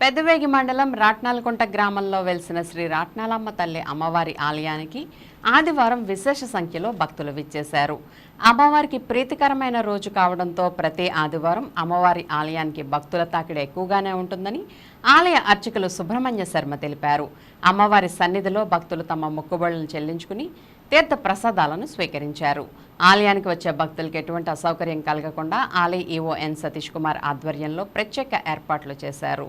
పెద్దవేగి మండలం రాట్నాలకుంట గ్రామంలో వెలిసిన శ్రీ రాట్నాలమ్మ తల్లి అమ్మవారి ఆలయానికి ఆదివారం విశేష సంఖ్యలో భక్తులు విచ్చేశారు. అమ్మవారికి ప్రీతికరమైన రోజు కావడంతో ప్రతి ఆదివారం అమ్మవారి ఆలయానికి భక్తుల తాకిడి ఎక్కువగానే ఉంటుందని ఆలయ అర్చకులు సుబ్రహ్మణ్య శర్మ తెలిపారు. అమ్మవారి సన్నిధిలో భక్తులు తమ మొక్కుబడులను చెల్లించుకుని తీర్థ ప్రసాదాలను స్వీకరించారు. ఆలయానికి వచ్చే భక్తులకు ఎటువంటి అసౌకర్యం కలగకుండా ఆలయ ఈవో ఎన్ సతీష్ కుమార్ ఆధ్వర్యంలో ప్రత్యేక ఏర్పాట్లు చేశారు.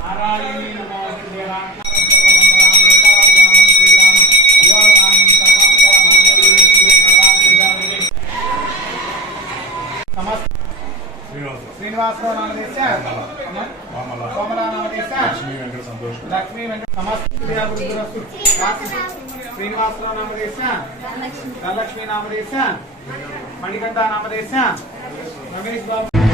నారాయణీ నమో శ్రీనివాసరావు నామదేశ కోమలా నామదేశ లక్ష్మీ వెంకట సంతోష్ లక్ష్మీ వెంకట సమస్త గురురస్తు శ్రీనివాసరావు నామదేశ ధనలక్ష్మీ నామదేశ మణికంఠ నామదేశ రమేష్ బాబు